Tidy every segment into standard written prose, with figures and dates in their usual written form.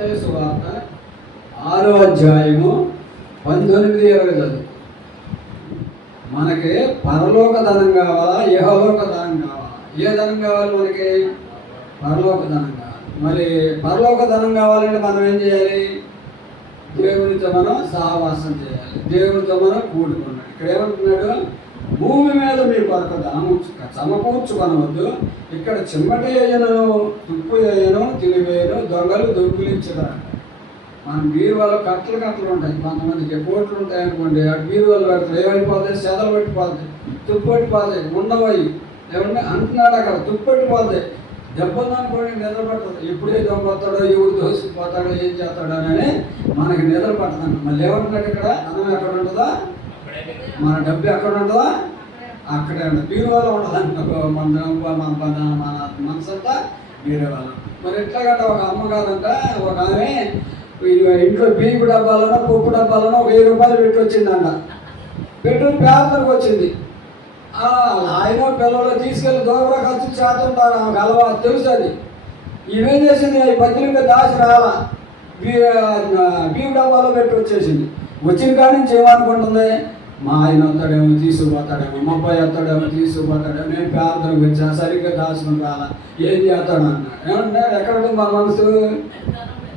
మత్తయి సువార్త 6వ అధ్యాయము 19-20 చదువు. మనకి పరలోక ధనం కావాలా, యెహోలోక ధనం కావాలా? ఏ ధనం కావాలి మనకి? పరలోక ధనం కావాలి. మరి పరలోక ధనం కావాలంటే మనం ఏం చేయాలి? దేవునితో మనం సహవాసం చేయాలి, దేవునితో మనం కూడుకున్నాడు. ఇక్కడ ఏమంటున్నాడు? భూమి మీద మీ కొరకు ధనము సమకూర్చుకొనవద్దు, ఇక్కడ చిమ్మటి అయ్యను, తుప్పు అయ్యను, తినివేయను, దొంగలు దొంగిలించగలరు. మన బీరువాలో కట్టలు ఉంటాయి, కొంతమందికి కోట్లు ఉంటాయి అనుకోండి. ఆ బీరువాలు పెడతారు, ఏమైపోతాయి? సెదలు పెట్టిపోతాయి, తుప్పు పట్టిపోతాయి, ఉండవయి. ఏమన్నా అంటున్నాడు అక్కడ, తుప్పు పట్టిపోతాయి. దెబ్బందనుకోండి నిద్ర పట్టదు. ఎప్పుడే దొంగ వస్తాడో, ఎవరు దోసిపోతాడో, ఏం చేస్తాడో అని మనకి నిద్ర పట్టదంట. మళ్ళీ ఏమంటున్నాడు ఇక్కడ? ధనం ఎక్కడ ఉంటుందా? మన డబ్బు ఎక్కడ ఉంటుందా? అక్కడే ఉంటుంది. బీరువాలో ఉండదంట. మన మనసంతా బీరువాలో. మరి ఎట్లాగంట, ఒక అమ్మగారంట, ఒక ఆమె ఇంట్లో బియ్యపు డబ్బాలను, పప్పు డబ్బాలను ఒక 1000 రూపాయలు పెట్టి వచ్చిందంట. పెట్టుకుని పేదలకు వచ్చింది. ఆయన పిల్లలు తీసుకెళ్ళి దూరంగా ఖర్చు చేస్తుంటారు, ఆమెకు అలవాటు, తెలుసు అది. ఇవేం చేసింది? ఈ పద్దెనిమిది దాచి రాలా, బియ్యపు డబ్బాలో పెట్టి వచ్చేసింది. వచ్చిన కాడి నుంచి ఏమనుకుంటుంది? మా ఆయన వస్తాడేమో తీసుకుపోతాడేమో, మా అబ్బాయి వస్తాడేమో తీసుకుపోతాడేమో, నేను పేదలకు వచ్చా, సరిగ్గా దాచుకుని రాలా, ఏం చేస్తాడు అన్నాడు. ఏమంటున్నాడు? ఎక్కడ ఉంది మన మనసు?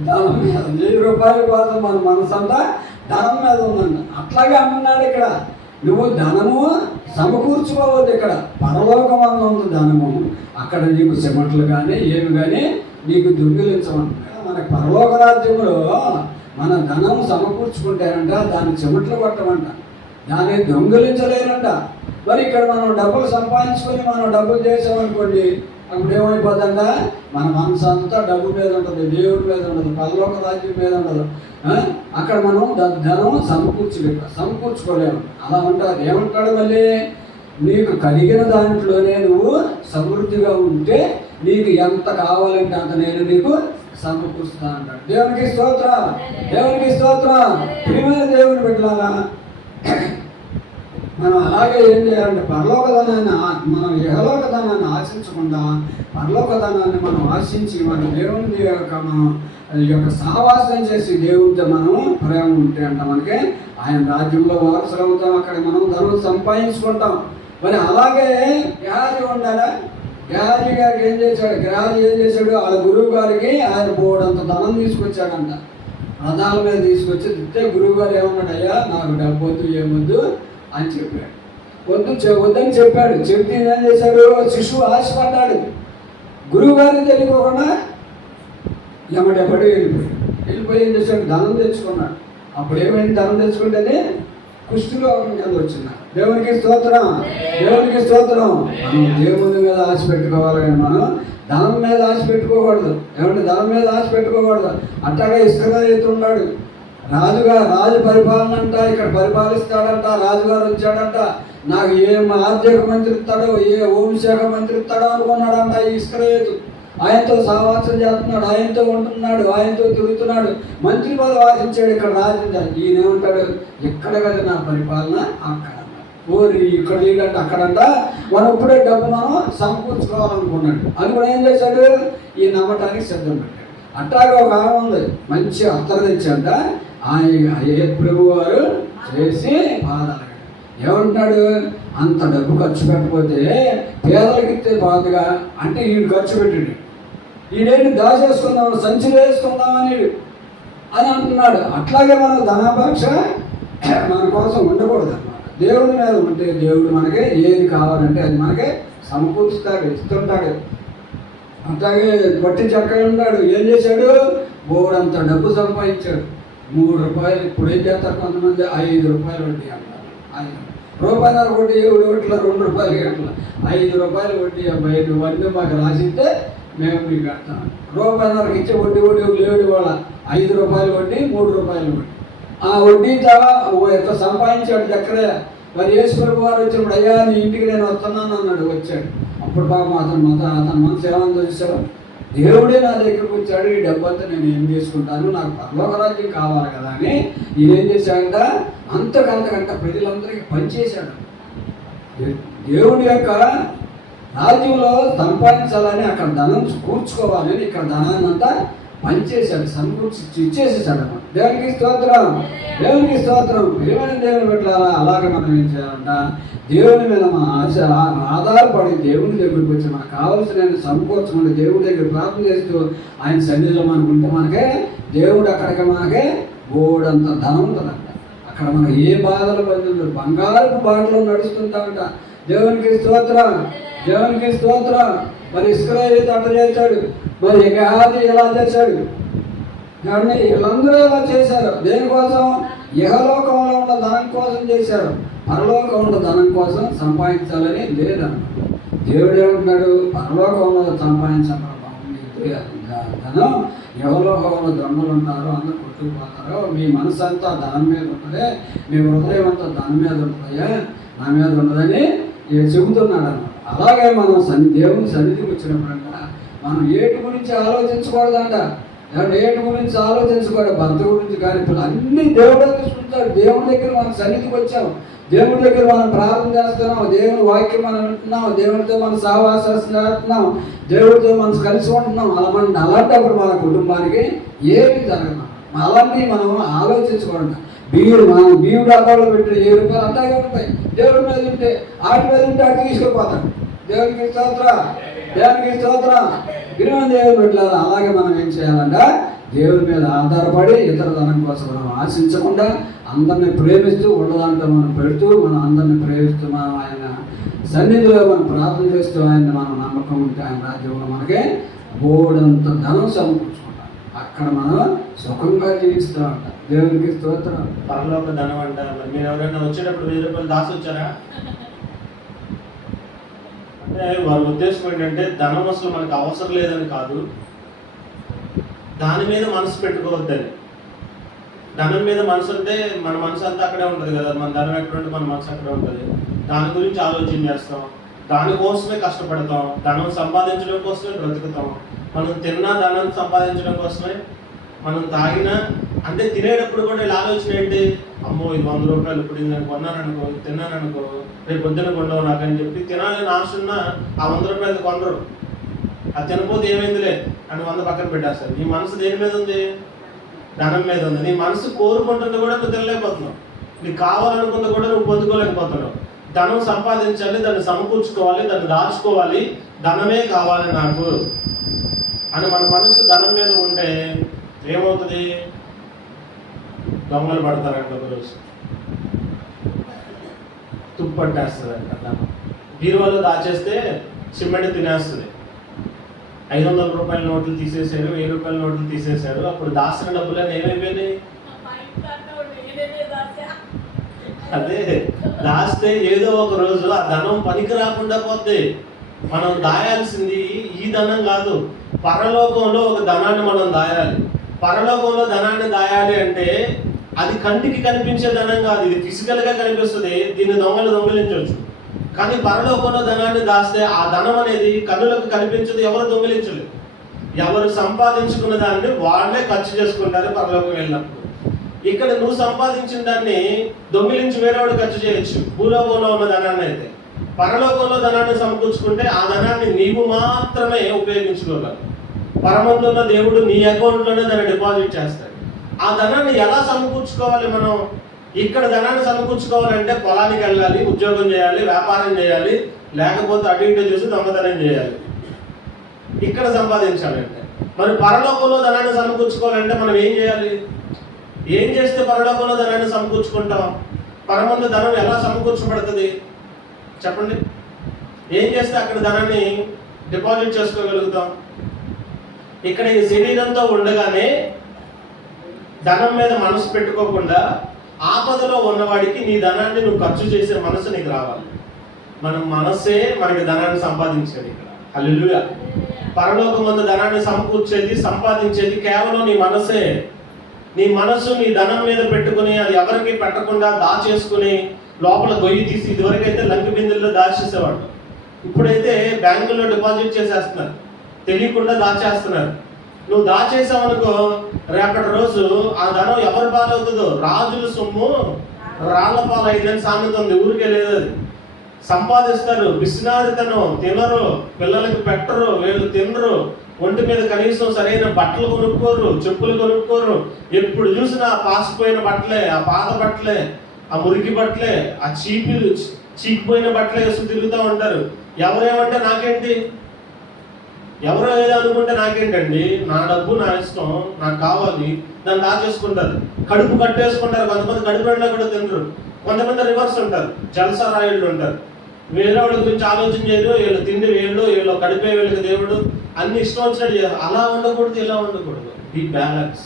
ధనం మీద. 1000 రూపాయల కోసం మన మనసు అంతా ధనం మీద ఉందంట. అట్లాగే అంటున్నాడు ఇక్కడ, నువ్వు ధనము సమకూర్చుకోవద్దు, ఇక్కడ పరలోకం ఉంది ధనము. అక్కడ నీకు సిమెంట్లు కానీ ఏమి కానీ నీకు దొంగిలించమంటున్నాడు. మన పరలోక రాజ్యంలో మన ధనం సమకూర్చుకుంటారంట, దాన్ని చెమట్లు కొట్టమంట, దాన్ని దొంగిలించలేరంట. మరి ఇక్కడ మనం డబ్బులు సంపాదించుకొని మనం డబ్బులు చేసామనుకోండి, అప్పుడు ఏమైపోతుందంట? మన మనసు అంతా డబ్బు మీద ఉంటుంది, దేవుడి మీద ఉండదు, పరలోక రాజ్యం మీద ఉండదు. అక్కడ మనం ధనం సమకూర్చుకోలేము. అలా ఉంటారు. ఏమంటాడు మళ్ళీ? నీకు కలిగిన దాంట్లోనే నువ్వు సమృద్ధిగా ఉంటే నీకు ఎంత కావాలంటే అంత నేను నీకు సమకూరుస్తా అంటాడు. దేవునికి స్తోత్రం, దేవునికి స్తోత్రం. ప్రియమైన దేవుని బిడ్డలారా, మనం అలాగే ఏం చేయాలంటే పరలోక ధనాన్ని, మనం యెహోలోక ధనాన్ని ఆశించకుండా పరలోక ధనాన్ని మనం ఆశించి మన దేవుని యొక్క సహవాసం చేసి దేవుడితో మనం ప్రేమ ఉంటే అంట మనకి ఆయన రాజ్యంలో వారసులు అవుతాం. అక్కడ మనం ధనం సంపాదించుకుంటాం. మరి అలాగే గెహాజీ ఉండాలా? గెహాజీ గారికి ఏం చేశాడు? గెహాజీ ఏం చేశాడు? వాళ్ళ గురువు గారికి ఆయన బోర్డంత ధనం తీసుకొచ్చాడంట. రథాల మీద తీసుకొచ్చి తిట్టే గురువు గారు ఏమన్నాడు? అయ్యా నాకు డబ్బు వద్దు, ఏమొద్దు అని చెప్పాడు. వద్దని చెప్పాడు. చెప్తే ఏం చేశాడు? శిశువు ఆశపడ్డాడు. గురువు గారిని తెలియకోకుండా ఎమ్మడెప్పటి వెళ్ళిపోయి ఏం చేశాడు? ధనం తెచ్చుకున్నాడు. అప్పుడు ఏమైంది? ధనం తెచ్చుకుంటేనే కుష్ఠరోగం కింద వచ్చింది. దేవునికి స్తోత్రం, దేవునికి స్తోత్రం. మనం దేవుని మీద ఆశ పెట్టుకోవాలి, కానీ మనం ధనం మీద ఆశ పెట్టుకోకూడదు. ఏమంటే ధనం మీద ఆశ పెట్టుకోకూడదు. అట్టగా ఇసుకగా ఎత్తున్నాడు. రాజు పరిపాలన అంట, ఇక్కడ పరిపాలిస్తాడంట. రాజుగారు వచ్చాడంట, నాకు ఏం ఆర్థిక మంత్రి ఇస్తాడో, ఏ హోంశాఖ మంత్రి ఇస్తాడో అనుకున్నాడంట. ఈ ఇస్రాయేలు ఆయనతో సహవాసం చేస్తున్నాడు, ఆయనతో ఉంటున్నాడు, ఆయనతో తిరుగుతున్నాడు, మంత్రి పదవి ఆశించాడు. ఇక్కడ రాజు ఈయన ఏమంటాడు? ఎక్కడ కదా నా పరిపాలన, అక్కడ ఓరి ఇక్కడ ఏంటంటే అక్కడంట. మనం ఇప్పుడే డబ్బు మనం సమకూర్చుకోవాలనుకున్నాడు. అది కూడా ఏం చేశాడు? ఈ నమ్మటానికి సిద్ధం పెట్టాడు. అట్టాగా ఒక ఆమె ఉంది, మంచి అత్తరు తెచ్చంట. ఆయన ప్రభు వారు చేసి బాధలు ఏమంటాడు? అంత డబ్బు ఖర్చు పెట్టకపోతే పేదలకి ఇస్తే బాధగా అంటే ఈయన ఖర్చు పెట్టాడు. ఈడేంటి దాచేసుకుందాం, సంచిలో వేసుకుందామని అని అంటున్నాడు. అట్లాగే మనం ధనాపేక్ష మన కోసం ఉండకూడదు అన్నమాట. దేవుడి మీద ఉంటే దేవుడు మనకి ఏది కావాలంటే అది మనకి సమకూరుస్తాడు, ఇస్తుంటాడు. అట్లాగే బట్టి చక్కగా ఉన్నాడు. ఏం చేశాడు? బోడంత డబ్బు సంపాదించాడు. 3 రూపాయలు. ఇప్పుడు ఏం చేస్తారు కొంతమంది? 5 రూపాయలు వడ్డీ అంటారు. 5 రూపాయల వడ్డీ, 7 గంటల 2 రూపాయలు గంటల 5 రూపాయలు వడ్డీ. అబ్బాయి నువ్వన్నీ మాకు రాసిస్తే మేము మీకు కడతాం. రూపాయలకి ఇచ్చే వడ్డీ లేడు వాళ్ళ. 5 రూపాయలు వడ్డీ, 3 రూపాయలు వడ్డీ. ఆ వడ్డీ చాలా ఎంత సంపాదించాడు చక్కరే. మరి యేసు వారు వచ్చినప్పుడు, అయ్యా నీ ఇంటికి నేను వస్తున్నాను అన్నాడు. వచ్చాడు. అప్పుడు పాపం అతని మనసు ఏమని చూసాడు? దేవుడే నా దగ్గరకు వచ్చాడు, ఈ డబ్బంతా నేను ఏం చేసుకుంటాను, నాకు పరలోక రాజ్యం కావాలి కదా అని నేనేం చేశాడంట? అంతకంతకంట ప్రజలందరికీ పనిచేశాడు. దేవుడి యొక్క రాజ్యంలో సంపాదించాలని, అక్కడ ధనం కూర్చుకోవాలని ఇక్కడ ధనాన్ని అంతా పనిచేశాడు, సమకూర్చి ఇచ్చేసేసాడు అన్నమాట. దేవునికి స్తోత్రం, దేవునికి స్తోత్రం. ఏమైనా దేవుని పెట్టాలా? అలాగే మనం ఏం చేయాలంట, దేవుని మీద మన ఆధారపడి దేవుని దగ్గరికి వచ్చి మనకు కావాల్సిన సమకూర్చమని దేవుడి దగ్గర ప్రార్థన చేస్తూ ఆయన సన్నిధిలో మనకు ఉంటే మనకే దేవుడు అక్కడికి మనకే బోడంత ధనం ఉంటుందంట. అక్కడ మనకు ఏ బాధలు పడుతుందో బంగారపు బాటలో నడుస్తుంటామంట. దేవునికి స్తోత్రం, దేవునికి స్తోత్రం. మరి ఇశ్రాయేలు అట్లా చేశాడు, మరి యెహోవా ఎలా చేశాడు? కానీ వీళ్ళందరూ ఎలా చేశారు? దేనికోసం? ఇహలోకంలో ఉన్న ధనం కోసం చేశారు, పరలోకంలో ధనం కోసం సంపాదించాలని లేదన్నమాట. దేవుడు ఏమంటున్నాడు? పరలోకంలో సంపాదించాలి ధనం, యెహోలోకంలో దొంగలు ఉంటారు, అందరూ కొట్టుకుపోతారు, మీ మనసు అంతా ధనం మీద ఉంటుంది, మీ హృదయం అంతా ధనం మీద ఉంటుందయ్యా, నా మీద ఉండదని చెబుతున్నాడు అన్నమాట. అలాగే మనం దేవుని సన్నిధికి వచ్చినప్పుడంట మనం ఏటి గురించి ఆలోచించకూడదంట. ఏటి గురించి ఆలోచించకూడదు, భర్త గురించి కానీ అన్ని దేవుడే చూసుకుంటాడు. దేవుడి దగ్గర మనం సన్నిధికి వచ్చాం, దేవుడి దగ్గర మనం ప్రార్థన చేస్తున్నాం, దేవుని వాక్యం మనం వింటున్నాం, దేవుడితో మనం సహవాసాలు చేస్తున్నాం, దేవుడితో మనం కలిసి ఉంటున్నాం. అలాంటప్పుడు మన కుటుంబానికి ఏమి జరగదు. అలాంటివి మనం ఆలోచించకూడదు. బియ్యం డబ్బాలో పెట్టిన 7 రూపాయలు అంటాగే ఉంటాయి. దేవుడి మీద ఉంటే ఆటి మీద ఉంటే అటు తీసుకుపోతాడు. దేవునికి స్తోత్రం, దేవునికి స్తోత్రం. విలువైన దేవుడు పెట్టాలి. అలాగే మనం ఏం చేయాలంట, దేవుడి మీద ఆధారపడి ఇతర ధనం కోసం మనం ఆశించకుండా అందరిని ప్రేమిస్తూ ఉండదాంట్లో మనం పెడుతూ మనం అందరిని ప్రేమిస్తూ మనం ఆయన సన్నిధిలో మనం ప్రార్థన చేస్తూ ఆయన మనం నమ్మకం ఉంటే ఆయన రాజ్యంలో మనకే బోడంత ధనం సమకూర్చుకుంటాం. అక్కడ మనం సుఖంగా జీవిస్తూ ఉంటాం. దేవునికి స్తోత్రం. పరలోక ధనం అంట. మీరు ఎవరైనా వచ్చేటప్పుడు 1000 రూపాయలు దాసి వచ్చారా? అంటే వారి ఉద్దేశం ఏంటంటే ధనం అసలు మనకు అవసరం లేదని కాదు, దాని మీద మనసు పెట్టుకోవద్దని. ధనం మీద మనసు అంటే మన మనసు అంతా అక్కడే ఉంటుంది కదా, మన ధనం ఎక్కడ ఉంటే మన మనసు అక్కడే ఉంటుంది. దాని గురించి ఆలోచన చేస్తాం, దానికోసమే కష్టపడతాం, ధనం సంపాదించడం కోసమే బ్రతుకుతాం. మనం తిన్నా ధనం సంపాదించడం కోసమే, మనం తాగినా అంటే తినేటప్పుడు కూడా ఇలా ఆలోచన ఏంటి, అమ్మో ఇది 100 రూపాయలు, ఇప్పుడు నేను కొన్నాననుకో, తిన్నాననుకో, రేపు పొద్దున కొండవు నాకని చెప్పి తినాలని ఆశ ఉన్నా ఆ 100 రూపాయలు కొనరు. అది తినపోతే ఏమైందిలే అని 100 పక్కన పెట్టేస్తారు. నీ మనసు దేని మీద ఉంది? ధనం మీద ఉంది. నీ మనసు కోరుకుంటుంది కూడా నువ్వు తినలేకపోతున్నావు, నీకు కావాలనుకుంది కూడా నువ్వు పొందుకోలేకపోతున్నావు. ధనం సంపాదించాలి, దాన్ని సమకూర్చుకోవాలి, దాన్ని దాచుకోవాలి, ధనమే కావాలి నాకు అని మన మనసు ధనం మీద ఉంటే ఏమవుతుంది? దొంగలు పడతారంట, ఒకరోజు తుప్పట్టేస్తుందంట. ధనం బీరువాలో దాచేస్తే సిమెంట్ తినేస్తుంది. 500 రూపాయల నోట్లు తీసేశారు, 1000 రూపాయల నోట్లు తీసేశారు. అప్పుడు దాచిన డబ్బులన్నీ ఏమైపోయినాయి? అదే దాస్తే ఏదో ఒక రోజు ఆ ధనం పనికి రాకుండా పోతే. మనం దాయాల్సింది ఈ ధనం కాదు, పరలోకంలో ఒక ధనాన్ని మనం దాయాలి. పరలోకంలో ధనాన్ని దాయాలి అంటే అది కంటికి కనిపించే ధనం కాదు, ఇది ఫిజికల్గా కనిపిస్తుంది, దీన్ని దొంగిలించవచ్చు. కానీ పరలోకంలో ధనాన్ని దాస్తే ఆ ధనం అనేది కన్నులకు కనిపించదు, ఎవరు దొంగిలించలేదు. ఎవరు సంపాదించుకున్న దాన్ని వాళ్ళే ఖర్చు చేసుకుంటారు పరలోకం వెళ్ళినప్పుడు. ఇక్కడ నువ్వు సంపాదించిన దాన్ని దొంగిలించి వేరేవాడు ఖర్చు చేయొచ్చు, భూలోకంలో ఉన్న ధనాన్ని. అయితే పరలోకంలో ధనాన్ని సమకూర్చుకుంటే ఆ ధనాన్ని నీవు మాత్రమే ఉపయోగించుకోగలవు. పరమంతున్న దేవుడు నీ అకౌంట్లోనే దాన్ని డిపాజిట్ చేస్తాడు. ఆ ధనాన్ని ఎలా సమకూర్చుకోవాలి? మనం ఇక్కడ ధనాన్ని సమకూర్చుకోవాలంటే పొలానికి వెళ్ళాలి, ఉద్యోగం చేయాలి, వ్యాపారం చేయాలి, లేకపోతే అటు ఇటు చూసి దొంగతనం చేయాలి. ఇక్కడ సంపాదించాలంటే మరి పరలోకంలో ధనాన్ని సమకూర్చుకోవాలంటే మనం ఏం చేయాలి? ఏం చేస్తే పరలోకంలో ధనాన్ని సమకూర్చుకుంటాం? పరమందు ధనం ఎలా సమకూర్చబడుతుంది చెప్పండి? ఏం చేస్తే అక్కడ ధనాన్ని డిపాజిట్ చేసుకోగలుగుతాం? ఇక్కడ ఈ శరీరంతో ఉండగానే ధనం మీద మనసు పెట్టుకోకుండా ఆపదలో ఉన్నవాడికి నీ ధనాన్ని నువ్వు ఖర్చు చేసే మనసు నీకు రావాలి. మన మనసే మనకి ధనాన్ని సంపాదించేది. ఇక్కడ హల్లెలూయా. పరలోకమందు ధనాన్ని సమకూర్చేది, సంపాదించేది కేవలం నీ మనసే. నీ మనసు నీ ధనం మీద పెట్టుకుని అది ఎవరికి పెట్టకుండా దాచేసుకుని లోపల గొయ్యి తీసి, ఇదివరకైతే లంకి బిందెల్లో దాచేసేవాడు, ఇప్పుడైతే బ్యాంకుల్లో డిపాజిట్ చేసేస్తున్నారు, తెలియకుండా దాచేస్తున్నారు. నువ్వు దాచేసావనుకో రేపటి రోజు ఆ ధనం ఎవరి పాలవుతుందో, రాజుల సొమ్ము రాళ్ల పాలైందని సామెత ఉంది, ఊరికే లేదు. అది సంపాదిస్తారు, విశ్నారితనం, తినరు, పిల్లలకి పెట్టరు, వీళ్ళు తినరు, ఒంటి మీద కనీసం సరైన బట్టలు కొనుక్కోరు, చెప్పులు కొనుక్కోరు. ఎప్పుడు చూసినా ఆ పాసిపోయిన బట్టలే, ఆ పాత బట్టలే, ఆ మురికి బట్టలే, ఆ చీకిపోయిన బట్టలే వేసుకు తిరుగుతూ ఉంటారు. ఎవరేమంటే నాకేంటి, ఎవరో ఏదో అనుకుంటే నాకేంటండి, నా డబ్బు నా ఇష్టం, నాకు కావాలి, దాన్ని దాచేసుకుంటారు. కడుపు కట్టేసుకుంటారు. కొంతమంది కడుపు ఎండా కూడా తినరు. కొంతమంది రివర్స్ ఉంటారు, జలసా రాయుళ్ళు ఉంటారు. వేరే వాళ్ళ గురించి ఆలోచన చేయరు, వీళ్ళు తిండి వీళ్ళు కడిపే వీళ్ళకి దేవుడు, అన్ని ఇష్టం వచ్చినట్టు చేయరు. అలా ఉండకూడదు, ఇలా ఉండకూడదు. Be balance.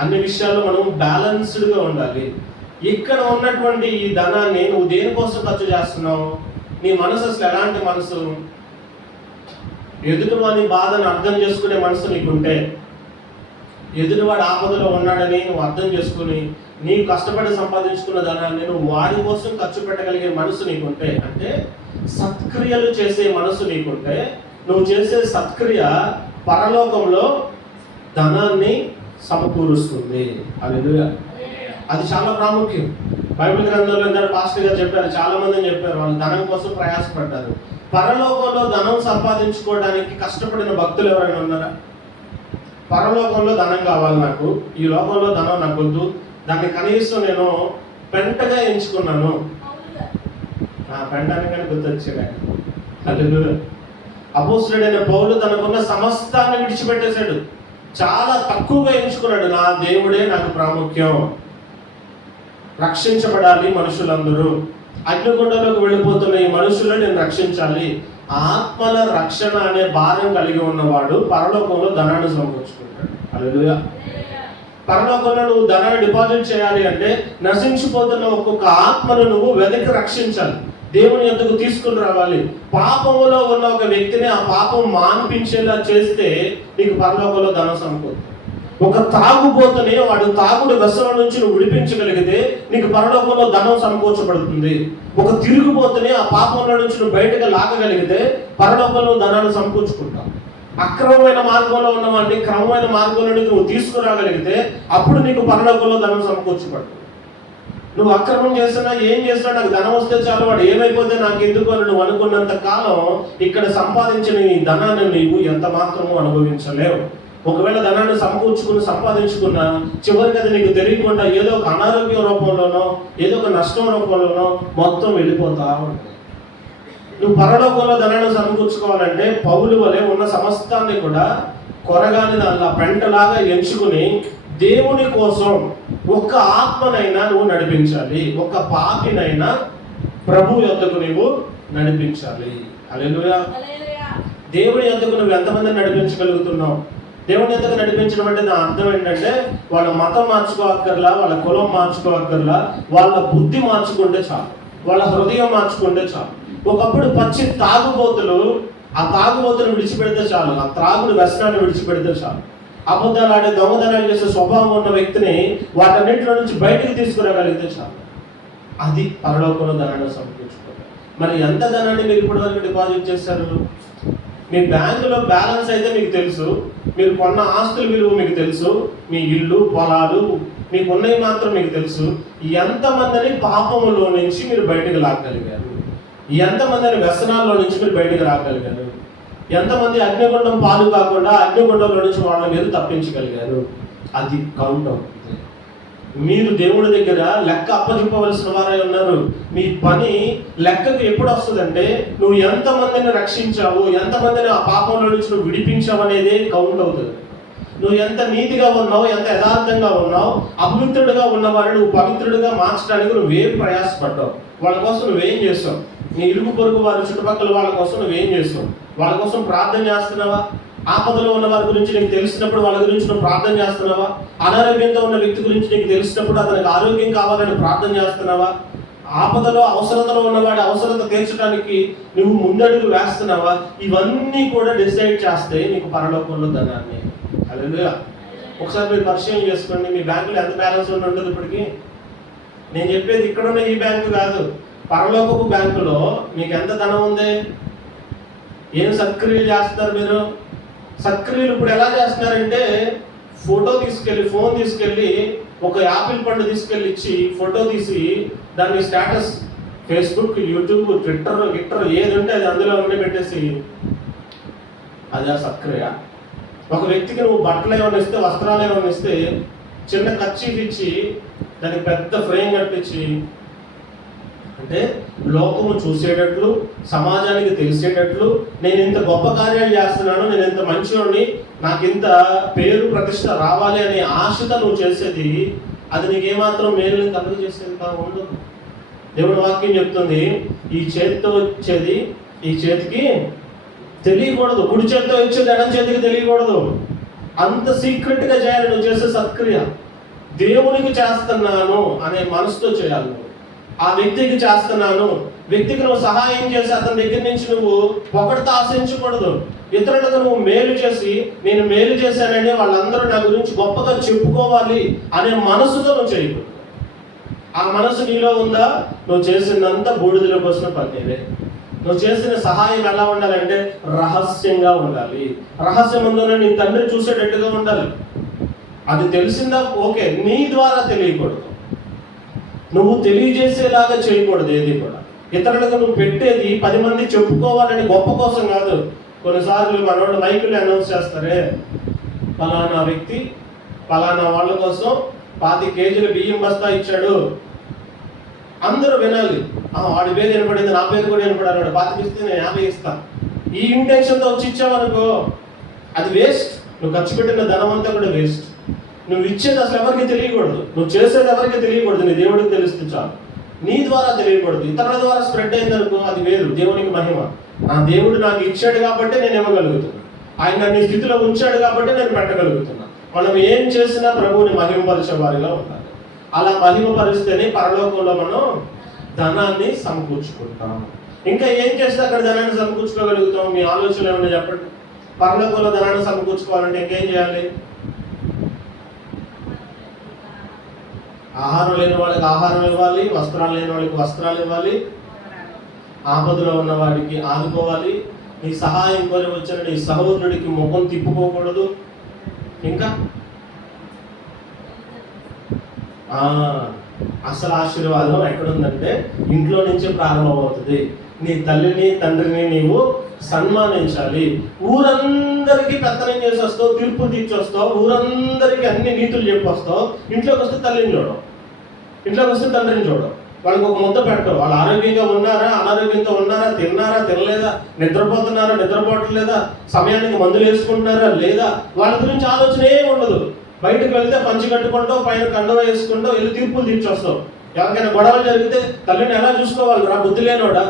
అన్ని విషయాల్లో మనం బ్యాలెన్స్డ్గా ఉండాలి. ఇక్కడ ఉన్నటువంటి ఈ ధనాన్ని నువ్వు దేనికోసం ఖర్చు చేస్తున్నావు? నీ మనసు అసలు ఎలాంటి మనసు? ఎదుటివాడి బాధను అర్థం చేసుకునే మనసు నీకుంటే, ఎదుటివాడు ఆపదలో ఉన్నాడని నువ్వు అర్థం చేసుకుని నీవు కష్టపడి సంపాదించుకున్న ధనాన్ని నువ్వు వాడి కోసం ఖర్చు పెట్టగలిగే మనసు నీకుంటే, అంటే సత్క్రియలు చేసే మనసు నీకుంటే, నువ్వు చేసే సత్క్రియ పరలోకంలో ధనాన్ని సమకూరుస్తుంది. హల్లెలూయా. అది చాలా ప్రాముఖ్యం. బైబిల్ గ్రంథంలో ఇందాక పాస్టర్ గారు చెప్పారు, చాలా మంది చెప్పారు, వాళ్ళు ధనం కోసం ప్రయాసపడ్డారు. పరలోకంలో ధనం సంపాదించుకోవడానికి కష్టపడిన భక్తులు ఎవరైనా ఉన్నారా? పరలోకంలో ధనం కావాలి నాకు, ఈ లోకంలో ధనం నాకు వద్దు, దాన్ని కనీసం నేను పెంటగా ఎంచుకున్నాను. పెంట అనగానే గుర్తొచ్చాడు. హల్లెలూయా. అపోస్తలుడైన పౌలు తనకున్న సమస్తాన్ని విడిచిపెట్టేశాడు. చాలా తక్కువగా ఎంచుకున్నాడు. నా దేవుడే నాకు ప్రాముఖ్యం, రక్షించబడాలి మనుషులందరూ, అగ్నిగుండంలోకి వెళ్ళిపోతున్న ఈ మనుషులను నేను రక్షించాలి. ఆత్మల రక్షణ అనే భారం కలిగి ఉన్నవాడు పరలోకంలో ధనాన్ని సమకూర్చుకుంటాడు. హల్లెలూయా. పరలోకంలో నువ్వు ధనాన్ని డిపాజిట్ చేయాలి అంటే నశించిపోతున్న ఒక్కొక్క ఆత్మను నువ్వు వెతికి రక్షించాలి, దేవుని యొద్దకు తీసుకుని రావాలి. పాపములో ఉన్న ఒక వ్యక్తిని ఆ పాపం మాన్పించేలా చేస్తే నీకు పరలోకంలో ధనం సమకూరుతుంది. ఒక తాగుబోతుని వాడు తాగుడు వ్యసనం నుంచి నువ్వు విడిపించగలిగితే నీకు పరలోకంలో ధనం సమకూర్చబడుతుంది. ఒక తిరుగుబోతుని ఆ పాపంలో నుంచి నువ్వు బయటకు లాగగలిగితే పరలోకంలో ధనాన్ని సమకూర్చుకుంటావు. అక్రమమైన మార్గంలో ఉన్నవాడిని క్రమమైన మార్గంలో నువ్వు తీసుకురాగలిగితే అప్పుడు నీకు పరలోకంలో ధనం సమకూర్చబడుతుంది. నువ్వు అక్రమం చేసినా ఏం చేసినా నాకు ధనం వస్తే చాలు, వాడు ఏమైపోతే నాకు ఎందుకు అని నువ్వు అనుకున్నంత కాలం ఇక్కడ సంపాదించిన ఈ ధనాన్ని నీవు ఎంత మాత్రమూ అనుభవించలేవు. ఒకవేళ ధనాన్ని సంపాదించుకున్నా చివరికి అది నీకు తెలియకుండా ఏదో ఒక అనారోగ్యం రూపంలోనో ఏదో ఒక నష్టం రూపంలోనో మొత్తం వెళ్ళిపోతా ఉంటుంది. నువ్వు పరలోకంలో ధనాన్ని సమకూర్చుకోవాలంటే పౌలు వలె ఉన్న సమస్తాన్ని కూడా కొరగాని దానిలా పెంటలాగా ఎంచుకుని దేవుని కోసం ఒక్క ఆత్మనైనా నువ్వు నడిపించాలి, ఒక్క పాపినైనా ప్రభు యొద్దకు నువ్వు నడిపించాలి. హల్లెలూయా. దేవుని యొద్దకు నువ్వు ఎంతమందిని నడిపించగలుగుతున్నావు? దేవుని యొద్దకు నడిపించడం అంటే నా అర్థం ఏంటంటే వాళ్ళ మతం మార్చుకోవక్కర్లా, వాళ్ళ కులం మార్చుకోవక్కర్లా, వాళ్ళ బుద్ధి మార్చుకుంటే చాలు, వాళ్ళ హృదయం మార్చుకుంటే చాలు. ఒకప్పుడు పచ్చి తాగుబోతులు ఆ తాగుబోతులు విడిచిపెడితే చాలు, ఆ త్రాగుడు వ్యసనాన్ని విడిచిపెడితే చాలు. అబద్ధాలు ఆడే దొంగతనాలు చేసే స్వభావం ఉన్న వ్యక్తిని వాటన్నింటిలో నుంచి బయటికి తీసుకురాగలిగితే చాలు. అది పరలోకంలో ధనాన్ని సమకూర్చుకోవాలి. మరి ఎంత ధనాన్ని మీరు ఇప్పటివరకు డిపాజిట్ చేశారు? మీ బ్యాంకులో బ్యాలెన్స్ అయితే మీకు తెలుసు, మీరు కొన్న ఆస్తుల విలువ మీకు తెలుసు, మీ ఇల్లు పొలాలు మీకు ఉన్నవి మాత్రం మీకు తెలుసు. ఎంతమందిని పాపములో నుంచి మీరు బయటకు లాగగలిగారు? ఎంతమందిని వ్యసనాల్లో నుంచి మీరు బయటకు రాగలిగారు? ఎంతమంది అగ్నిగుండం పాలు కాకుండా అగ్నిగుండంలో నుంచి వాళ్ళ మీద తప్పించగలిగారు? అది కౌంట్ అవుతుంది. మీరు దేవుడి దగ్గర లెక్క అప్పచెప్పవలసిన వారై ఉన్నారు. మీ పని లెక్కకు ఎప్పుడు వస్తుందంటే నువ్వు ఎంతమందిని రక్షించావు, ఎంతమందిని ఆ పాపంలో నుంచి నువ్వు విడిపించావు అనేది కౌంట్ అవుతుంది. నువ్వు ఎంత నీతిగా ఉన్నావు, ఎంత యథార్థంగా ఉన్నావు, అపవిత్రుడిగా ఉన్నవారిని నువ్వు పవిత్రుడిగా మార్చడానికి నువ్వేం ప్రయాసపడ్డావు, వాళ్ళ కోసం నువ్వేం చేస్తావు, నీ ఇరుగు పొరుగు వారి చుట్టుపక్కల వాళ్ళ కోసం నువ్వేం చేస్తావు, వాళ్ళ కోసం ప్రార్థన చేస్తున్నావా? ఆపదలో ఉన్న వారి గురించి నీకు తెలిసినప్పుడు వాళ్ళ గురించి నువ్వు ప్రార్థన చేస్తున్నావా? అనారోగ్యంతో ఉన్న వ్యక్తి గురించి నీకు తెలిసినప్పుడు అతనికి ఆరోగ్యం కావాలని ప్రార్థన చేస్తున్నావా? ఆపదలో అవసరతలో ఉన్నవాడి అవసరత తీర్చడానికి నువ్వు ముందడుగు వేస్తున్నావా? ఇవన్నీ కూడా డిసైడ్ చేస్తే నీకు పరలోకంలో ధనాన్ని. హల్లెలూయా. ఒకసారి మీరు పరిచయం చేసుకోండి, మీ బ్యాంకులో ఎంత బ్యాలెన్స్ ఉండదు ఇప్పటికీ. నేను చెప్పేది ఇక్కడున్న ఈ బ్యాంకు కాదు, పరలోకపు బ్యాంకులో మీకు ఎంత ధనం ఉంది? ఏం సత్క్రియలు చేస్తున్నారు మీరు? సత్క్రియలు ఇప్పుడు ఎలా చేస్తున్నారంటే ఫోటో తీసుకెళ్ళి ఫోన్ తీసుకెళ్ళి ఒక యాపిల్ పండు తీసుకెళ్ళి ఇచ్చి ఫోటో తీసి దాన్ని స్టేటస్ ఫేస్బుక్, యూట్యూబ్, ట్విట్టర్ ఏది ఉంటే అది అందులో ఉండి పెట్టేసి అది ఆ సత్క్రియ. ఒక వ్యక్తికి నువ్వు బట్టలు ఏమైనా ఇస్తే, వస్త్రాలు ఏమైనా ఇస్తే, చిన్న కర్చీఫ్ ఇచ్చి దానికి పెద్ద ఫ్రేమ్ కట్టించి, అంటే లోకము చూసేటట్లు, సమాజానికి తెలిసేటట్లు నేను ఇంత గొప్ప కార్యాలు చేస్తున్నాను, నేను ఇంత మంచివాడిని, నాకు ఇంత పేరు ప్రతిష్ట రావాలి అనే ఆశతో నువ్వు చేసేది, అది నీకేమాత్రం మేలుని కలుగు చేసేది ఉండదు. దేవుడి వాక్యం చెప్తుంది, ఈ చేతితో వచ్చేది ఈ చేతికి తెలియకూడదు, కుడి చేతితో వచ్చేది ఎడం చేతికి తెలియకూడదు. అంత సీక్రెట్గా చేయాలి నువ్వు చేసే సత్క్రియ. దేవునికి చేస్తున్నాను అనే మనసుతో చేయాలి. ఆ వ్యక్తికి చేస్తున్నాను, వ్యక్తికి నువ్వు సహాయం చేసి అతని దగ్గర నుంచి నువ్వు పొగడత ఆశించకూడదు. ఇతరులకు నువ్వు మేలు చేసి, నేను మేలు చేశానని వాళ్ళందరూ నా గురించి గొప్పగా చెప్పుకోవాలి అనే మనసుతో నువ్వు చేయకూడదు. ఆ మనసు నీలో ఉందా, నువ్వు చేసినంత బూడిదలో పోసిన పన్నీరే. నువ్వు చేసిన సహాయం ఎలా ఉండాలంటే రహస్యంగా ఉండాలి. రహస్యం ఉందనే నీ తండ్రి చూసేటట్టుగా ఉండాలి. అది తెలిసిందా ఓకే, నీ ద్వారా తెలియకూడదు, నువ్వు తెలియజేసేలాగా చేయకూడదు. ఏది కూడా ఇతరులకు నువ్వు పెట్టేది 10 మంది చెప్పుకోవాలని గొప్ప కోసం కాదు. కొన్నిసార్లు మనోళ్ళు మైకులు అనౌన్స్ చేస్తారే, ఫలానా వ్యక్తి ఫలానా వాళ్ళ కోసం 25 కేజీల బియ్యం బస్తా ఇచ్చాడు, అందరూ వినాలి. వాడి పేరు వినపడింది, నా పేరు కూడా వినపడాలి, 25 ఇస్తే నేను 50 ఇస్తాను. ఈ ఇంటెన్షన్తో వచ్చి ఇచ్చావనుకో అది వేస్ట్. నువ్వు ఖర్చు పెట్టిన ధనం అంతా కూడా వేస్ట్. నువ్వు ఇచ్చేది అసలు ఎవరికి తెలియకూడదు, నువ్వు చేసేది ఎవరికి తెలియకూడదు, నీ దేవుడికి తెలిస్తే చాలు. నీ ద్వారా తెలియకూడదు, ఇతరుల ద్వారా స్ప్రెడ్ అయిందనుకో అది వేరు, దేవునికి మహిమ. నా దేవుడు నాకు ఇచ్చాడు కాబట్టి నేను ఇవ్వగలుగుతున్నా, ఆయన నన్ను స్థితిలో ఉంచాడు కాబట్టి నేను పెట్టగలుగుతున్నా. మనం ఏం చేసినా ప్రభువుని మహిమపరిచే వారిగా ఉండాలి. అలా మహిమపరిస్తేనే పరలోకంలో మనం ధనాన్ని సమకూర్చుకుంటాం. ఇంకా ఏం చేస్తే అక్కడ ధనాన్ని సమకూర్చుకోగలుగుతాం? మీ ఆలోచనలు ఏమన్నా చెప్పండి. పరలోకంలో ధనాన్ని సమకూర్చుకోవాలంటే ఇంకేం చేయాలి? ఆహారం లేని వాళ్ళకి ఆహారం ఇవ్వాలి, వస్త్రాలు లేని వాళ్ళకి వస్త్రాలు ఇవ్వాలి, ఆపదలో ఉన్న వాడికి ఆదుకోవాలి, నీ సహాయం కోరి వచ్చిన నీ సహోదరుడికి ముఖం తిప్పుకోకూడదు. ఇంకా అసలు ఆశీర్వాదం ఎక్కడుందంటే ఇంట్లో నుంచే ప్రారంభమవుతుంది. నీ తల్లిని తండ్రిని నీవు సన్మానించాలి. ఊరందరికీ పెత్తనం చేసి వస్తావు, తీర్పు తీర్చి వస్తావు, ఊరందరికీ అన్ని నీతులు చెప్పి వస్తావు. ఇంట్లోకి వస్తే తల్లిని చూడవు, ఇంట్లోకి వస్తే తండ్రిని చూడవు, వాళ్ళకి ఒక ముద్ద పెట్టవు. వాళ్ళు ఆరోగ్యంగా ఉన్నారా, అనారోగ్యంతో ఉన్నారా, తిన్నారా, తినలేదా, నిద్రపోతున్నారా, నిద్రపోవట్లేదా, సమయానికి మందులు వేసుకుంటున్నారా లేదా, వాళ్ళ గురించి ఆలోచన ఏమి ఉండదు. బయటకు వెళ్తే పంచి కట్టుకుంటావు, పైన కండువ వేసుకుంటావు, వెళ్ళి తీర్పులు తీర్చొస్తావు. ఎవరికైనా గొడవలు జరిగితే తల్లిని ఎలా చూసుకోవాలి రా, బుద్ధి లేనోడా,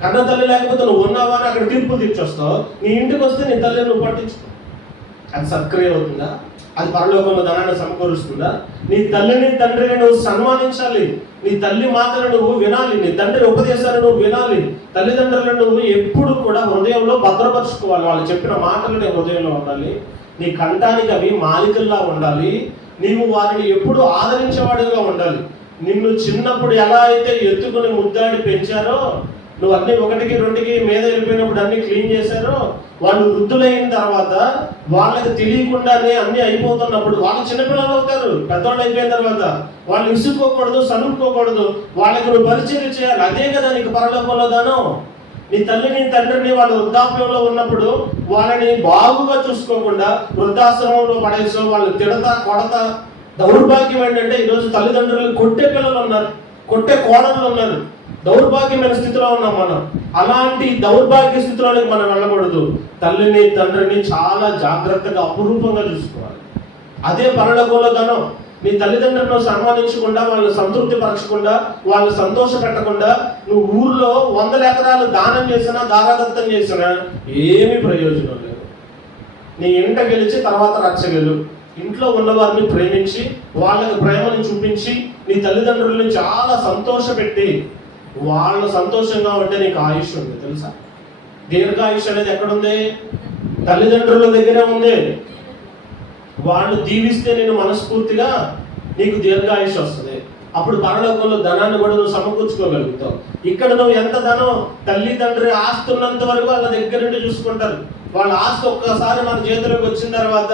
కన్న తల్లి లేకపోతే నువ్వు ఉన్నావా అని అక్కడ తీర్పులు తీర్చొస్తావు. నీ ఇంటికి వస్తే నీ తల్లిని నువ్వు పట్టించుకో. అది సత్క్రియ అవుతుందా? అది పరలోకంలో ధనాన్ని సమకూరుస్తుందా? నీ తల్లిని తండ్రిని నువ్వు సన్మానించాలి, నీ తల్లి మాటలు నువ్వు వినాలి, నీ తండ్రి ఉపదేశాలు నువ్వు వినాలి. తల్లిదండ్రులను నువ్వు ఎప్పుడు కూడా హృదయంలో భద్రపరుచుకోవాలి. వాళ్ళు చెప్పిన మాటలు నీ హృదయంలో ఉండాలి, నీ కంఠానికి అవి మాలికల్లా ఉండాలి. నీవు వారిని ఎప్పుడు ఆదరించేవాడిగా ఉండాలి. నిన్ను చిన్నప్పుడు ఎలా అయితే ఎత్తుకుని ముద్దాడి పెంచారో, నువ్వు అన్ని 1కి 2కి మీద వెళ్ళిపోయినప్పుడు అన్ని క్లీన్ చేశారో, వాళ్ళు వృద్ధులైన తర్వాత వాళ్ళకి తెలియకుండానే అన్ని అయిపోతున్నప్పుడు వాళ్ళు చిన్నపిల్లలు అవుతారు. పెద్దవాళ్ళు అయిపోయిన తర్వాత వాళ్ళు విసుక్కోకూడదు, సనుక్కోకూడదు, వాళ్ళకి నువ్వు పరిచయం చేయాలి. అదే కదా నీకు పరలోకంలో దానం. నీ తల్లిని తండ్రిని వాళ్ళు వృద్ధాప్యంలో ఉన్నప్పుడు వాళ్ళని బాగుగా చూసుకోకుండా వృద్ధాశ్రమంలో పడేసో, వాళ్ళు తిడతా కొడతా. దౌర్భాగ్యం ఏంటంటే ఈరోజు తల్లిదండ్రులు కొట్టే పిల్లలు ఉన్నారు, కొట్టే కోడళ్ళు ఉన్నారు. దౌర్భాగ్యమైన స్థితిలో ఉన్నాం మనం. అలాంటి దౌర్భాగ్య స్థితిలోనికి మనం వెళ్ళకూడదు. తల్లిని తండ్రిని చాలా జాగ్రత్తగా అపురూపంగా చూసుకోవాలి. అదే పరలోకంలో ధనం. నీ తల్లిదండ్రులను సన్మానించకుండా, వాళ్ళని సంతృప్తి పరచకుండా, వాళ్ళని సంతోష పెట్టకుండా నువ్వు ఊర్లో 100 ఎకరాలు దానం చేసినా, దారాదత్తం చేసినా ఏమీ ప్రయోజనం లేదు. నీ ఇంట గెలిచి తర్వాత రచ్చగలు. ఇంట్లో ఉన్నవారిని ప్రేమించి, వాళ్ళకి ప్రేమను చూపించి, నీ తల్లిదండ్రులను చాలా సంతోషపెట్టి, వాళ్ళు సంతోషంగా ఉంటే నీకు ఆయుష్ ఉంది. తెలుసా? దీర్ఘాయుష్ అనేది ఎక్కడుంది? తల్లిదండ్రుల దగ్గరే ఉంది. వాళ్ళు దీవిస్తే నేను మనస్ఫూర్తిగా నీకు దీర్ఘాయుష్ వస్తుంది. అప్పుడు పరలోకంలో ధనాన్ని కూడా నువ్వు సమకూర్చుకోగలుగుతావు. ఇక్కడ నువ్వు ఎంత ధనం, తల్లి తండ్రి ఆస్తి ఉన్నంత వరకు వాళ్ళ దగ్గర నుండి చూసుకుంటారు. వాళ్ళ ఆస్తి ఒక్కసారి మన చేతిలోకి వచ్చిన తర్వాత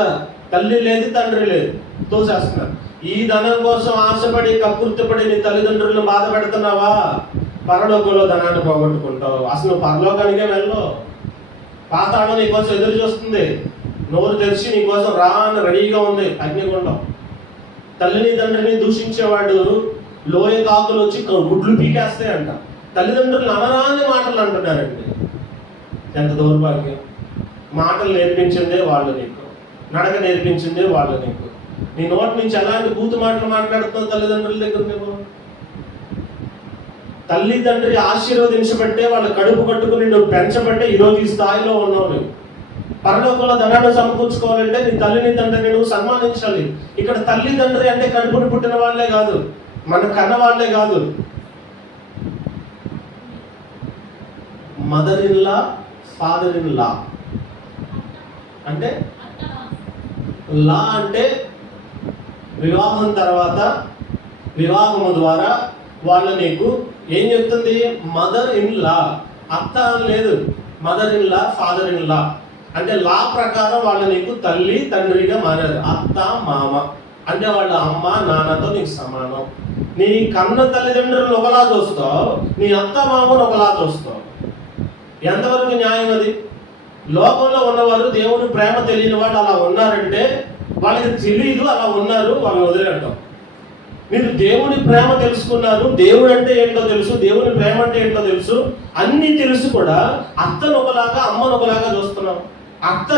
తల్లి లేదు, తండ్రి లేదు, తోసేస్తున్నారు. ఈ ధనం కోసం ఆశపడి కక్కుర్తిపడి నీ తల్లిదండ్రులను బాధ పెడుతున్నావా? పరలోకంలో ధనాన్ని పోగొట్టుకుంటావు. అసలు పరలోకానికే వెళ్ళవు. పాతాళం నీ కోసం ఎదురు చూస్తుంది. నోరు తెరిచి నీ కోసం రా అని రెడీగా ఉంది అగ్నిగుండం. తల్లిని తండ్రిని దూషించేవాడు లోయ కాకులు వచ్చి గుడ్లు పీకేస్తాయంట. తల్లిదండ్రులు అనరాని మాటలు అంటున్నారండి. ఎంత దౌర్భాగ్యం. మాటలు నేర్పించిందే వాళ్ళు నీకు, నడక నేర్పించిందే వాళ్ళు నీకు. నీ నోటి నుంచి ఎలాంటి బూతు మాటలు మాట్లాడుతున్నావు తల్లిదండ్రుల దగ్గర నువ్వు? తల్లిదండ్రి ఆశీర్వదించబట్టే వాళ్ళ కడుపు కట్టుకుని నువ్వు పెంచబట్టే ఈరోజు ఈ స్థాయిలో ఉన్నావు. నువ్వు పరలోకంలో ధనాన్ని సమకూర్చుకోవాలంటే నీ తల్లిని తండ్రిని నువ్వు సన్మానించాలి. ఇక్కడ తల్లిదండ్రి అంటే కడుపుని పుట్టిన వాళ్ళే కాదు, మన కన్న వాళ్ళే కాదు. Mother in law, father in law అంటే లా అంటే వివాహం తర్వాత వివాహము ద్వారా వాళ్ళ నీకు ఏం చెప్తుంది? Mother in law. అత్త లేదు, mother in law, father in law అంటే లా ప్రకారం వాళ్ళు నీకు తల్లి తండ్రిగా మారారు. అత్త మామ అంటే వాళ్ళ అమ్మ నాన్నతో నీకు సమానం. నీ కన్న తల్లిదండ్రులను ఒకలా చూస్తావు, నీ అత్త మామను ఒకలా చూస్తావు. ఎంతవరకు న్యాయం అది? లోకంలో ఉన్నవారు దేవుని ప్రేమ తెలియని వాళ్ళు అలా ఉన్నారంటే వాళ్ళకి తెలియదు, అలా ఉన్నారు, వాళ్ళని వదిలేయటం. మీరు దేవుని ప్రేమ తెలుసుకున్నారు, దేవుడు అంటే ఏంటో తెలుసు, దేవుని ప్రేమ అంటే ఏంటో తెలుసు, అన్నీ తెలుసు కూడా అత్తను ఒకలాగా అమ్మను ఒకలాగా చూస్తున్నావు. అత్త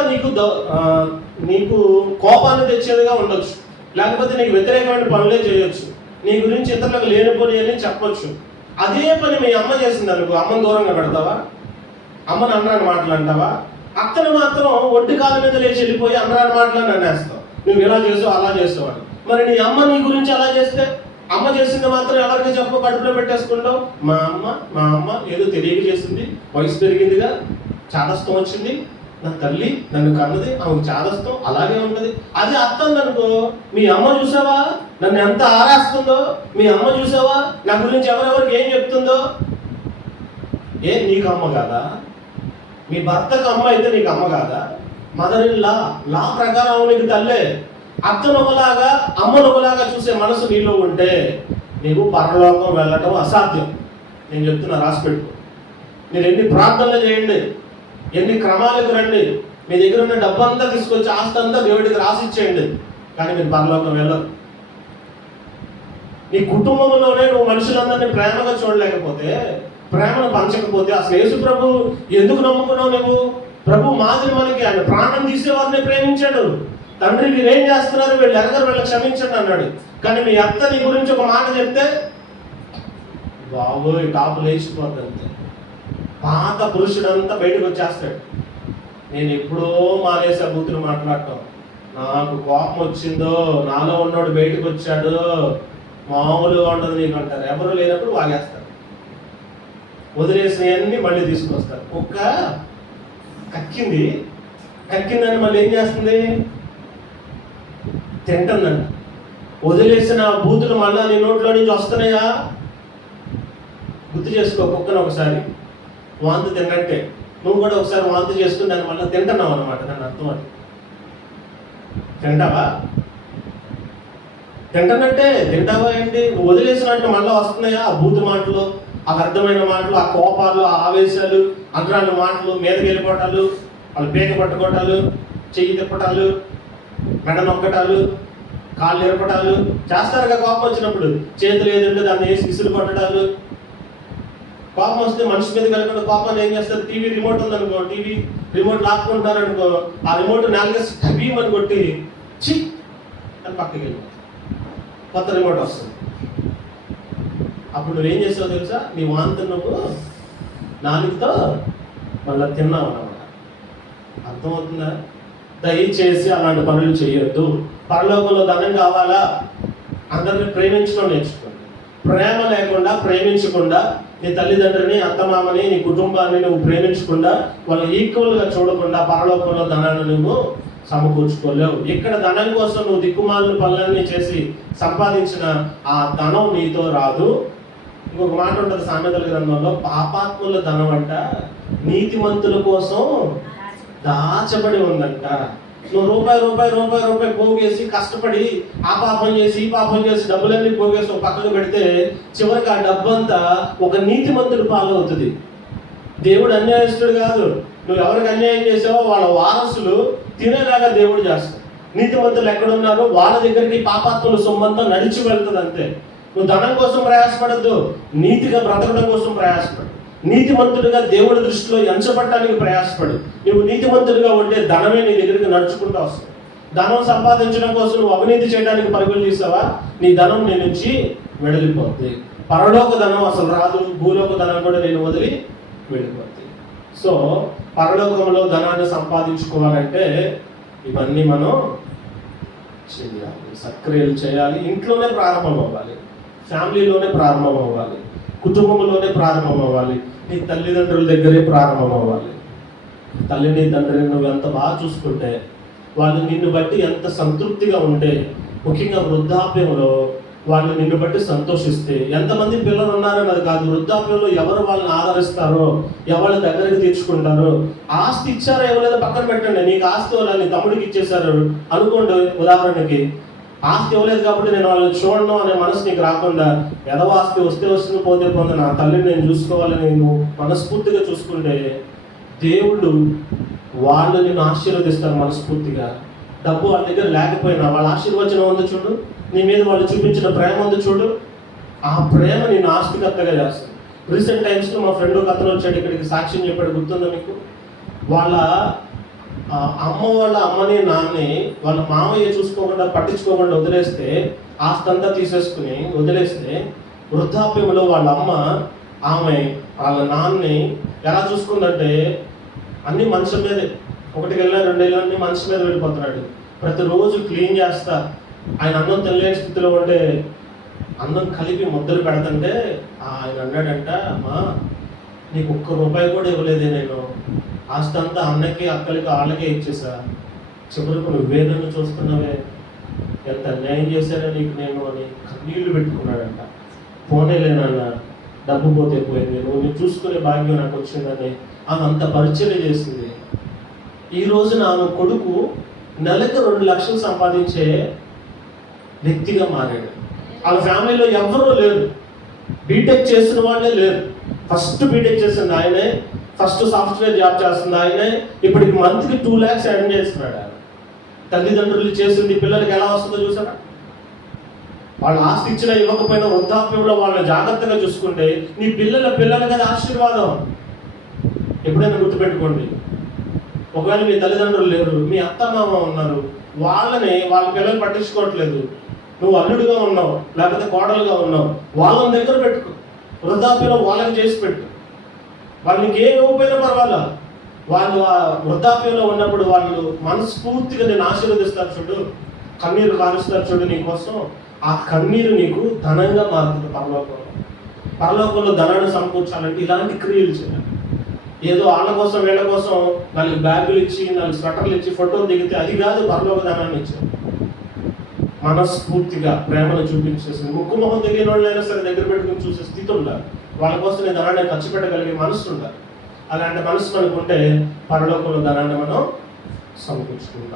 నీకు కోపాన్ని తెచ్చేదిగా ఉండొచ్చు, లేకపోతే నీకు వ్యతిరేకమైన పనులే చేయొచ్చు, నీ గురించి ఇతరులకు లేనిపోని అని చెప్పొచ్చు. అదే పని మీ అమ్మ చేసింది అనుకో, అమ్మను దూరంగా పెడతావా? అమ్మను అన్నాను మాట్లాంటావా? అత్తను మాత్రం ఒంటి కాళ్ళ మీద లేచి వెళ్ళిపోయి అన్నాను మాటలను అనేస్తావు. నువ్వు ఇలా చేసావు అలా చేసేవాడు. మరి నీ అమ్మ నీ గురించి అలా చేస్తే, అమ్మ చేసింది మాత్రం ఎవరికి చెప్పు, కడుపులో పెట్టేసుకుంటావు. మా అమ్మ ఏదో తెలియక చేసింది, వయసు పెరిగిందిగా, చాదస్తం వచ్చింది, నా తల్లి నన్ను కన్నది, ఆమెకు చాదస్తం అలాగే ఉంటుంది. అది అత్తంది అనుకో, మీ అమ్మ చూసావా నన్ను ఎంత ఆరేస్తుందో, మీ అమ్మ చూసావా నా గురించి ఎవరెవరికి ఏం చెప్తుందో. నీకు అమ్మ కాదా? మీ భర్తకు అమ్మ అయితే నీకు అమ్మ కాదా? మదర్ ఇన్ లా, లా ప్రకారం నీకు తల్లే. అత్తను ఒకలాగా అమ్మను ఒకలాగా చూసే మనసు నీలో ఉంటే నీకు పరలోకం వెళ్ళటం అసాధ్యం. నేను చెప్తున్నా, రాసిపెట్టుకో. మీరు ఎన్ని ప్రార్థనలు చేయండి, ఎన్ని క్రమాలకు రండి, మీ దగ్గర ఉన్న డబ్బంతా తీసుకొచ్చి ఆస్తి అంతా దేవుడికి రాసిచ్చేయండి, కానీ మీరు పరలోకం వెళ్ళరు. నీ కుటుంబంలోనే నువ్వు మనుషులందరినీ ప్రేమగా చూడలేకపోతే, ప్రేమను పంచకపోతే అసలు యేసు ప్రభు ఎందుకు నమ్ముకున్నావు నువ్వు? ప్రభు మాదిరి మనకి, ఆయన ప్రాణం తీసేవారిని ప్రేమించాడు. తండ్రి వీరేం చేస్తున్నారు, వీళ్ళు ఎరగరు, వీళ్ళకి క్షమించండి అన్నాడు. కానీ మీ అత్త నీ గురించి ఒక మాట చెప్తే బాబోయ్ టాపు లేచిపోద్ది. అంతే, పాత పురుషుడంతా బయటకు వచ్చేస్తాడు. నేను ఎప్పుడో మానేసా బూతులు మాట్లాడటం, నాకు కోపం వచ్చిందో నాలో ఉన్నోడు బయటకు వచ్చాడు, మామూలుగా ఉండదు నీకు అంటారు. ఎవరు లేనప్పుడు వాగేస్తారు, వదిలేసినవన్నీ మళ్ళీ తీసుకొస్తారు. కుక్క కక్కిందని మళ్ళీ ఏం చేస్తుంది? తింటుందంట. వదిలేసిన బూతులు మళ్ళా నీ నోట్లో నుంచి వస్తున్నాయా? గుర్తు చేసుకో. కుక్కను ఒకసారి వాంతి తిన్నట్టే నువ్వు కూడా ఒకసారి వాంతి చేసుకుని దాన్ని మళ్ళీ తింటున్నావు అనమాట. దాని అర్థం అది. తింటావా ఏంటి? నువ్వు వదిలేసినట్టు మళ్ళీ వస్తున్నాయా ఆ బూతు మాటలు, ఆ అర్థమైన మాటలు, ఆ కోపాలు, ఆ ఆవేశాలు, అంతరాల మాటలు, మీదకి వెళ్ళిపోవటాలు, వాళ్ళు పేక పట్టుకోవటాలు, చెయ్యి తిప్పటాలు, మెడ నొక్కటాలు, కాళ్ళు ఎరపటాలు చేస్తారుగా. కోపం వచ్చినప్పుడు చేతులు ఏదంటే దాన్ని వేసి విసులు కొట్టడాలు. కోపం వస్తే మనిషి మీద కలగకుండా కోపాన్ని ఏం చేస్తారు? టీవీ రిమోట్ ఉందనుకో, టీవీ రిమోట్ లాక్కుంటారు అనుకో, ఆ రిమోట్ నాలుగేసి టబీమని కొట్టి చి అని పక్కకి వెళ్ళి కొత్త రిమోట్ వస్తుంది. అప్పుడు నువ్వేం చేస్తావు తెలుసా? నీ వాంతి నువ్వు నాలుగుతో మళ్ళీ తిన్నావు అన్నమాట. అర్థమవుతుందా? దయచేసి అలాంటి పనులు చేయొద్దు. పరలోకంలో ధనం కావాలా? అందరిని ప్రేమించడం నేర్చుకోండి. ప్రేమ లేకుండా, ప్రేమించకుండా, నీ తల్లిదండ్రిని, అత్తమామని, నీ కుటుంబాన్ని నువ్వు ప్రేమించకుండా, వాళ్ళు ఈక్వల్గా చూడకుండా పరలోకంలో ధనాన్ని నువ్వు సమకూర్చుకోలేవు. ఇక్కడ ధనం కోసం నువ్వు దిక్కుమాలిన పనులన్నీ చేసి సంపాదించిన ఆ ధనం నీతో రాదు. ఇంకొక మాట ఉంటుంది సామెతల గ్రంథంలో, పాపాత్ముల ధనం అంట నీతిమంతుల కోసం దాచబడి ఉందంట. నువ్వు రూపాయి పోగేసి కష్టపడి ఆ పాపం చేసి ఈ పాపం చేసి డబ్బులన్నీ పోగేసి ఒక పక్కన పెడితే చివరికి ఆ డబ్బంతా ఒక నీతిమంతుడి పాలు అవుతుంది. దేవుడు అన్యాయస్తుడు కాదు. నువ్వు ఎవరికి అన్యాయం చేసావో వాళ్ళ వారసులు తినేలాగా దేవుడు చేస్తాడు. నీతిమంతులు ఎక్కడున్నారో వాళ్ళ దగ్గరికి పాపాత్ముల సొమ్మంతా నడిచి వెళ్తుంది అంతే. నువ్వు ధనం కోసం ప్రయాసపడద్దు, నీతిగా బ్రతకడం కోసం ప్రయాసపడు. నీతిమంతుడిగా దేవుడి దృష్టిలో ఎంచబడటానికి ప్రయాసపడు. నువ్వు నీతిమంతుడిగా ఉంటే ధనమే నీ దగ్గరికి నడుచుకుంటూ వస్తుంది. ధనం సంపాదించడం కోసం నువ్వు అవినీతి చేయడానికి పరుగులు తీసావా, నీ ధనం నీ నుంచి వెడలిపోద్ది. పరలోక ధనం అసలు రాదు, భూలోక ధనం కూడా నేను వదిలి వెళ్ళిపోద్ది. సో పరలోకంలో ధనాన్ని సంపాదించుకోవాలంటే ఇవన్నీ మనం చేయాలి, సక్రియలు చేయాలి. ఇంట్లోనే ప్రారంభం అవ్వాలి, ఫ్యామిలీలోనే ప్రారంభం అవ్వాలి, కుటుంబంలోనే ప్రారంభం అవ్వాలి, నీ తల్లిదండ్రుల దగ్గరే ప్రారంభం అవ్వాలి. తల్లిని తండ్రిని నువ్వు ఎంత బాగా చూసుకుంటే, వాళ్ళు నిన్ను బట్టి ఎంత సంతృప్తిగా ఉంటే, ముఖ్యంగా వృద్ధాప్యంలో వాళ్ళు నిన్ను బట్టి సంతోషిస్తే, ఎంతమంది పిల్లలు ఉన్నారన్నది కాదు, వృద్ధాప్యంలో ఎవరు వాళ్ళని ఆదరిస్తారో, ఎవరి దగ్గరికి తీర్చుకుంటారో, ఆస్తి ఇచ్చారో ఎవరైనా పక్కన పెట్టండి. నీకు ఆస్తి వాళ్ళని నీ తమ్ముడికి ఇచ్చేశారు అనుకోండి, ఉదాహరణకి ఆస్తి ఇవ్వలేదు కాబట్టి నేను వాళ్ళని చూడను అనే మనసు నీకు రాకుండా, ఎదవ ఆస్తి వస్తే వస్తుంది పోతే పోతే నా తల్లిని నేను చూసుకోవాలని నువ్వు మనస్ఫూర్తిగా చూసుకుంటే, దేవుళ్ళు వాళ్ళు నిన్ను ఆశీర్వదిస్తారు మనస్ఫూర్తిగా. డబ్బు వాళ్ళ దగ్గర లేకపోయినా వాళ్ళ ఆశీర్వచనం ఉంది చూడు, నీ మీద వాళ్ళు చూపించిన ప్రేమ ఉంది చూడు, ఆ ప్రేమ నేను ఆస్తికర్తగా చేస్తాను. రీసెంట్ టైమ్స్లో మా ఫ్రెండ్ ఒక అతను వచ్చాడు ఇక్కడికి, సాక్ష్యం చెప్పాడు, గుర్తుందా మీకు? వాళ్ళ అమ్మ వాళ్ళ అమ్మని నాన్నని వాళ్ళ మామయ్య చూసుకోకుండా పట్టించుకోకుండా వదిలేస్తే, ఆస్తి అంతా తీసేసుకుని వదిలేస్తే, వృద్ధాప్యంలో వాళ్ళ అమ్మ ఆమె వాళ్ళ నాన్నని ఎలా చూసుకుందంటే, అన్ని మంచం మీదే, ఒకటికి వెళ్ళా రెండేళ్ళు అన్ని మంచం మీద వెళ్ళిపోతున్నాడు. ప్రతిరోజు క్లీన్ చేస్తా, ఆయన అన్నం తినలేని స్థితిలో ఉంటే అన్నం కలిపి ముద్దలు పెడతంటే ఆయన అన్నాడంట, అమ్మా నీకు ₹1 కూడా ఇవ్వలేదే, నేను ఆస్తి అంతా అన్నకి అక్కలకి వాళ్ళకే ఇచ్చేసా, చివరికి నువ్వే నన్ను చూస్తున్నావే, ఎంత అన్యాయం చేశానో నీకు నేను అని కన్నీళ్లు పెట్టుకున్నాడంట. పోనేలేనన్న, డబ్బు పోతే పోయింది, నువ్వు చూసుకునే భాగ్యం నాకు వచ్చిందని ఆమె అంత పరిచయం చేసింది. ఈ రోజున ఆమె కొడుకు నెలకు 2 లక్షలు సంపాదించే వ్యక్తిగా మారాడు. వాళ్ళ ఫ్యామిలీలో ఎవరూ లేరు, బీటెక్ చేసిన వాళ్ళే లేరు. ఫస్ట్ బీటెక్ చేసింది ఆయనే, ఫస్ట్ సాఫ్ట్వేర్ జాబ్ చేస్తుంది ఆయనే, ఇప్పటికి మంత్కి 2 lakhs ఎర్న్ చేస్తున్నాడు. తల్లిదండ్రులు చేసింది పిల్లలకి ఎలా వస్తుందో చూసారా? వాళ్ళు ఆస్తి ఇచ్చినా ఇవ్వకపోయినా వృద్ధాప్యంలో వాళ్ళని జాగ్రత్తగా చూసుకుంటే నీ పిల్లలకి అది ఆశీర్వాదం. ఎప్పుడైనా గుర్తుపెట్టుకోండి, ఒకవేళ మీ తల్లిదండ్రులు లేరు, మీ అత్త మామ ఉన్నారు, వాళ్ళని వాళ్ళ పిల్లలు పట్టించుకోవట్లేదు, నువ్వు అల్లుడుగా ఉన్నావు లేకపోతే కోడలుగా ఉన్నావు, వాళ్ళని దగ్గర పెట్టుకో, వృద్ధాప్యంలో వాళ్ళని చేసి పెట్టు. వాళ్ళకి ఏం ఇవ్వకపోయినా పర్వాలా, వాళ్ళు ఆ వృద్ధాప్యంలో ఉన్నప్పుడు వాళ్ళు మనస్ఫూర్తిగా నేను ఆశీర్వదిస్తారు చూడు, కన్నీరు కారుస్తారు చూడు నీకోసం, ఆ కన్నీరు నీకు ధనంగా మారుతుంది పరలోకంలో. పరలోకంలో ధనాన్ని సమకూర్చాలంటే ఇలాంటి క్రియలు చేయాలి. ఏదో వాళ్ళ కోసం వీళ్ళ కోసం 4 బ్యాగులు ఇచ్చి 4 స్వెటర్లు ఇచ్చి ఫోటోలు దిగితే అది కాదు పరలోక ధనాన్ని ఇచ్చారు. మనస్ఫూర్తిగా ప్రేమను చూపించేసి ముక్కు మొహం తెలియని వాళ్ళైనా సరే దగ్గర పెట్టుకుని చూసే స్థితి ఉండాలి. వాళ్ళ కోసం నేను ధనాన్ని ఖర్చు పెట్టగలిగే మనసు ఉండాలి. అలాంటి మనసు మనకు ఉంటే పరలోకంలో ధనాన్ని మనం సమకూర్చుకుంటాం.